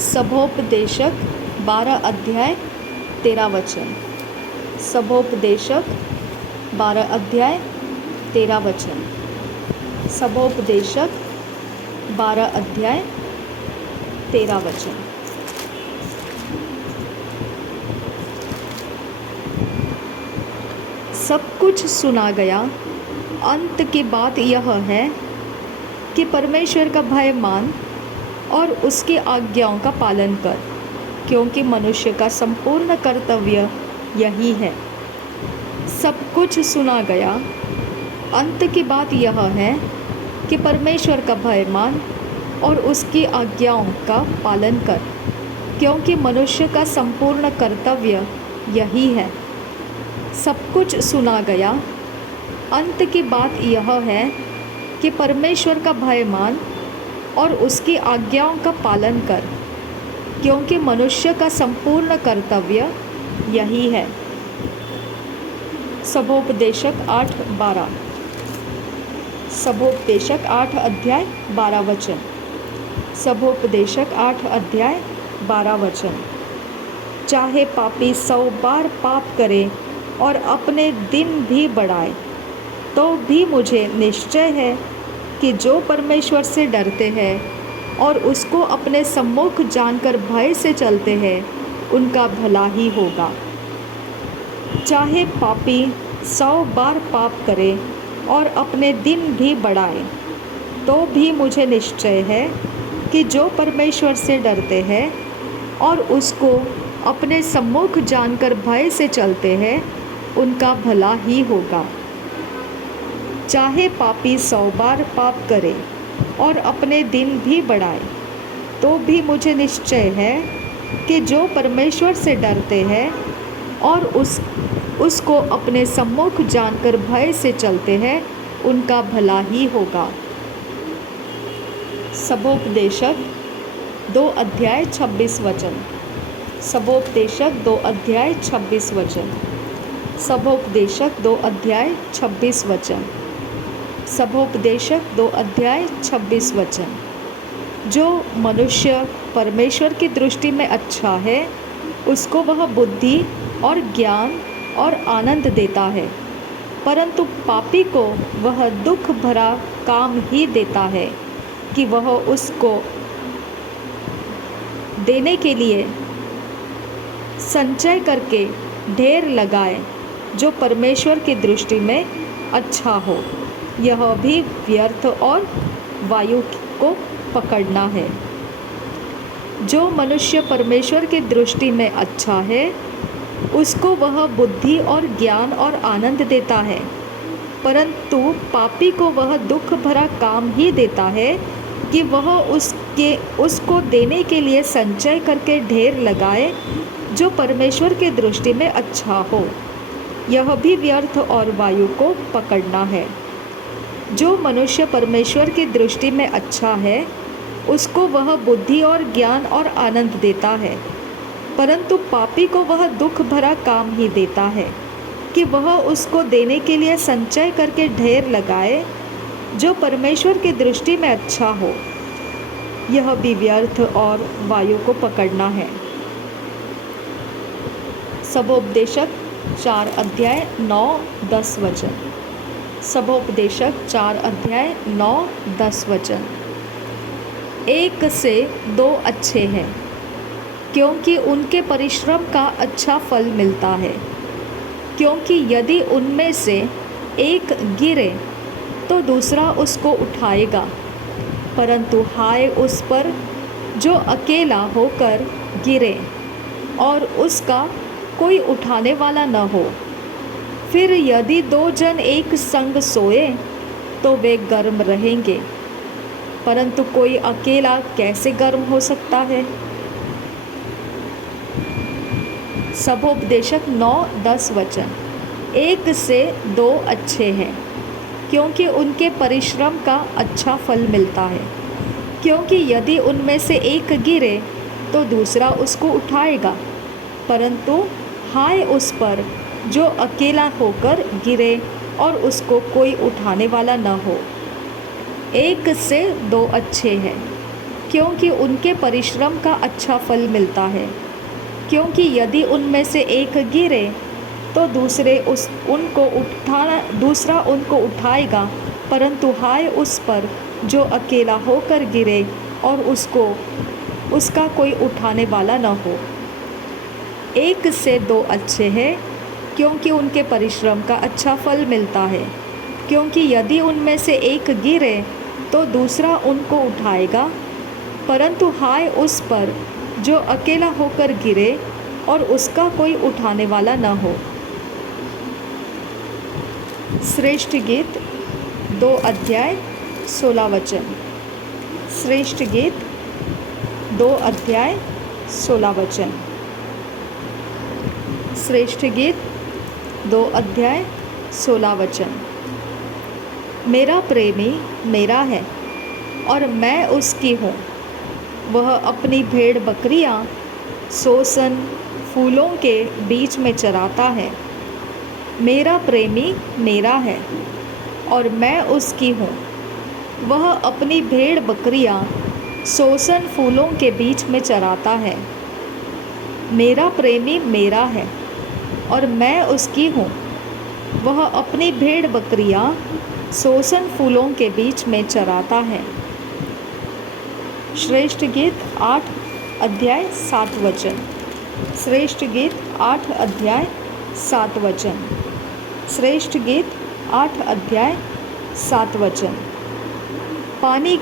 सभोपदेशक 12 अध्याय 13 वचन। सभोपदेशक 12 अध्याय 13 वचन। सभोपदेशक 12 अध्याय 13 वचन। सब कुछ सुना गया, अंत की बात यह है कि परमेश्वर का भय मान और उसकी आज्ञाओं का पालन कर, क्योंकि मनुष्य का संपूर्ण कर्तव्य यही है। सब कुछ सुना गया, अंत की बात यह है कि परमेश्वर का भय मान और उसकी आज्ञाओं का पालन कर, क्योंकि मनुष्य का संपूर्ण कर्तव्य यही है। सब कुछ सुना गया, अंत की बात यह है कि परमेश्वर का भय मान और उसकी आज्ञाओं का पालन कर, क्योंकि मनुष्य का संपूर्ण कर्तव्य यही है। सभोपदेशक 8:12। सभोपदेशक 8 अध्याय 12 वचन। सभोपदेशक 8 अध्याय 12 वचन। चाहे पापी 100 बार पाप करे और अपने दिन भी बढ़ाए, तो भी मुझे निश्चय है कि जो परमेश्वर से डरते हैं और उसको अपने सम्मुख जानकर भय से चलते हैं, उनका भला ही होगा। चाहे पापी 100 बार पाप करे और अपने दिन भी बढ़ाए, तो भी मुझे निश्चय है कि जो परमेश्वर से डरते हैं और उसको अपने सम्मुख जानकर भय से चलते हैं, उनका भला ही होगा। चाहे पापी 100 बार पाप करे और अपने दिन भी बढ़ाए, तो भी मुझे निश्चय है कि जो परमेश्वर से डरते हैं और उसको अपने सम्मुख जानकर भय से चलते हैं, उनका भला ही होगा। सभोपदेशक 2 अध्याय 26 वचन। सभोपदेशक 2 अध्याय 26 वचन। सभोपदेशक 2 अध्याय 26 वचन। सभोपदेशक 2 अध्याय 26 वचन। जो मनुष्य परमेश्वर की दृष्टि में अच्छा है, उसको वह बुद्धि और ज्ञान और आनंद देता है, परंतु पापी को वह दुख भरा काम ही देता है कि वह उसको देने के लिए संचय करके ढेर लगाए, जो परमेश्वर की दृष्टि में अच्छा हो। यह भी व्यर्थ और वायु को पकड़ना है। जो मनुष्य परमेश्वर की दृष्टि में अच्छा है, उसको वह बुद्धि और ज्ञान और आनंद देता है, परंतु पापी को वह दुख भरा काम ही देता है कि वह उसको देने के लिए संचय करके ढेर लगाए, जो परमेश्वर की दृष्टि में अच्छा हो। यह भी व्यर्थ और वायु को पकड़ना है। जो मनुष्य परमेश्वर की दृष्टि में अच्छा है, उसको वह बुद्धि और ज्ञान और आनंद देता है, परंतु पापी को वह दुख भरा काम ही देता है कि वह उसको देने के लिए संचय करके ढेर लगाए, जो परमेश्वर की दृष्टि में अच्छा हो। यह भी व्यर्थ और वायु को पकड़ना है। सभोपदेशक 4 अध्याय 9-10 वचन। सभोपदेशक 4 अध्याय 9-10 वचन। 1 से 2 अच्छे हैं, क्योंकि उनके परिश्रम का अच्छा फल मिलता है, क्योंकि यदि उनमें से एक गिरे तो दूसरा उसको उठाएगा, परंतु हाय उस पर जो अकेला होकर गिरे और उसका कोई उठाने वाला न हो। फिर यदि 2 जन एक संग सोए तो वे गर्म रहेंगे, परंतु कोई अकेला कैसे गर्म हो सकता है। सभोपदेशक 9-10 वचन। 1 से 2 अच्छे हैं, क्योंकि उनके परिश्रम का अच्छा फल मिलता है, क्योंकि यदि उनमें से एक गिरे तो दूसरा उसको उठाएगा, परंतु हाय उस पर जो अकेला होकर गिरे और उसको कोई उठाने वाला न हो। 1 से 2 अच्छे हैं, क्योंकि उनके परिश्रम का अच्छा फल मिलता है। क्योंकि यदि उनमें से एक गिरे तो दूसरा उनको उठाएगा, परंतु हाय उस पर जो अकेला होकर गिरे और उसका कोई उठाने वाला न हो। एक से दो अच्छे हैं, क्योंकि उनके परिश्रम का अच्छा फल मिलता है। क्योंकि यदि उनमें से एक गिरे तो दूसरा उनको उठाएगा, परंतु हाय उस पर जो अकेला होकर गिरे और उसका कोई उठाने वाला न हो। श्रेष्ठ गीत 2 अध्याय 16 वचन। श्रेष्ठ गीत 2 अध्याय 16 वचन। श्रेष्ठ गीत 2 अध्याय 16 वचन। मेरा प्रेमी मेरा है और मैं उसकी हूँ। वह अपनी भेड़ बकरियाँ सोसन फूलों के बीच में चराता है। मेरा प्रेमी मेरा है और मैं उसकी हूँ। वह अपनी भेड़ बकरियाँ सोसन फूलों के बीच में चराता है। मेरा प्रेमी मेरा है और मैं उसकी हूँ। वह अपनी भेड़ बकरियाँ सोसन फूलों के बीच में चराता है। श्रेष्ठ गीत 8 अध्याय 7 वचन। श्रेष्ठ गीत 8 अध्याय 7 वचन। श्रेष्ठ गीत 8 अध्याय 7 वचन। पानी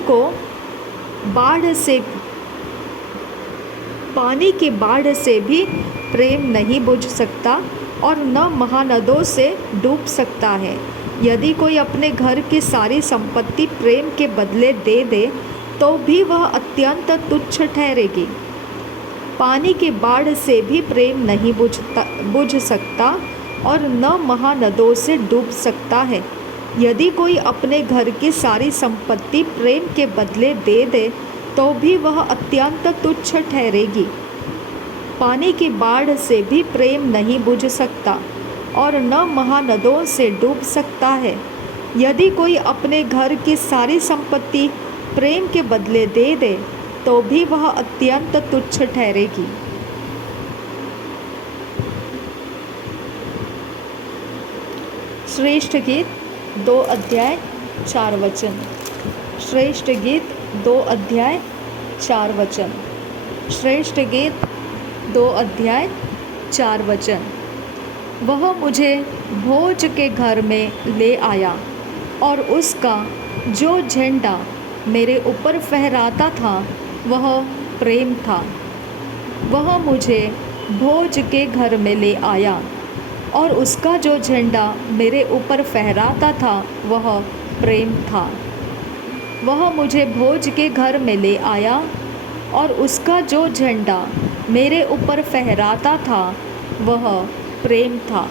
की बाढ़ से भी प्रेम नहीं बुझ सकता और न महानदों से डूब सकता है। यदि कोई अपने घर की सारी संपत्ति प्रेम के बदले दे दे तो भी वह अत्यंत तुच्छ ठहरेगी। पानी की बाढ़ से भी प्रेम नहीं बुझ सकता और न महानदों से डूब सकता है। यदि कोई अपने घर की सारी संपत्ति प्रेम के बदले दे दे तो भी वह अत्यंत तुच्छ ठहरेगी। पानी की बाढ़ से भी प्रेम नहीं बुझ सकता और न महानदों से डूब सकता है। यदि कोई अपने घर की सारी संपत्ति प्रेम के बदले दे दे तो भी वह अत्यंत तुच्छ ठहरेगी। श्रेष्ठ गीत 2 अध्याय 4 वचन। श्रेष्ठ गीत 2 अध्याय 4 वचन। श्रेष्ठ गीत 2 अध्याय 4 वचन। वह मुझे भोज के घर में ले आया और उसका जो झंडा मेरे ऊपर फहराता था वह प्रेम था। वह मुझे भोज के घर में ले आया और उसका जो झंडा मेरे ऊपर फहराता था वह प्रेम था। वह मुझे भोज के घर में ले आया और उसका जो झंडा मेरे ऊपर फहराता था वह प्रेम था।